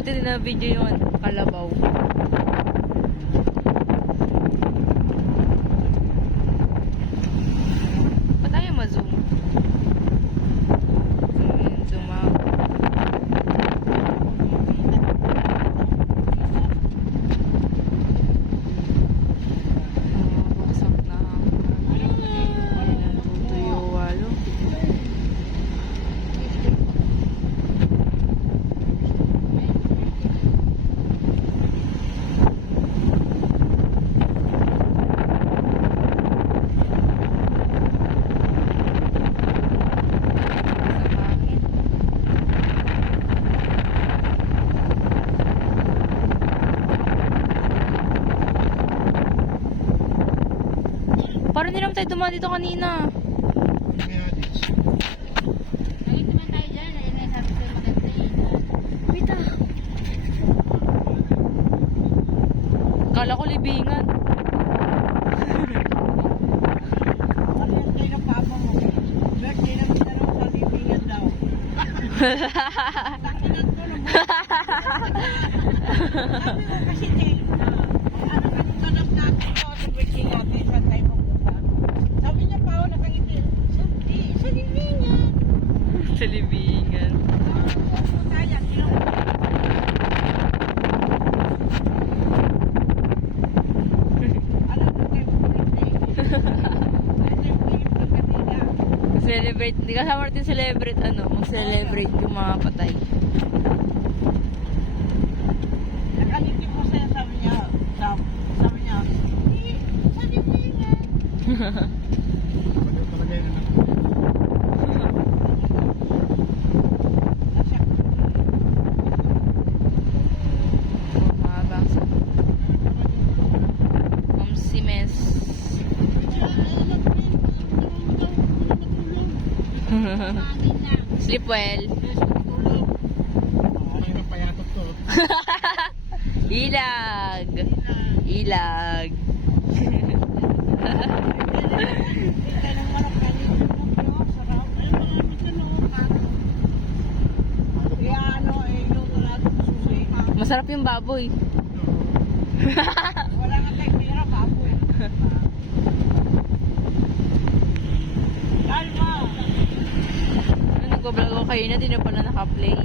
Buti din na video yung kalabaw. Pa tayo ma-zoom? Zoom in, zoom out. Buksak na. Tutuyo walo. Parang hindi naman tayo dumaan dito kanina. Nakit naman tayo dyan. Ayun na sabi ko maganda yun. Wait ah. Kala ko libingan. Birthday ng papa mo. Birthday ng tinanong sa libingan daw. Tanginan to ng sabi ko kasi Jay, ano kanang natin ko sa birthday natin sa tayo magpunta. Sabi niya pa ako nakangiti. Sa libingan. Sa libingan. Kaya, alam mo kayo birthday. Celebrate. Hindi kasama natin celebrate ano. Mag-celebrate yung mga patay. Nakangiti po siya, sabi niya, sa libingan. Mahaba sa Simes. Pangin lang. Sleep well. Ilag. Ilag. Masarap yung baboy. Wala nga tayong pera, baboy. Kalma! Nagbablog ako kayo na, di na pala naka-play.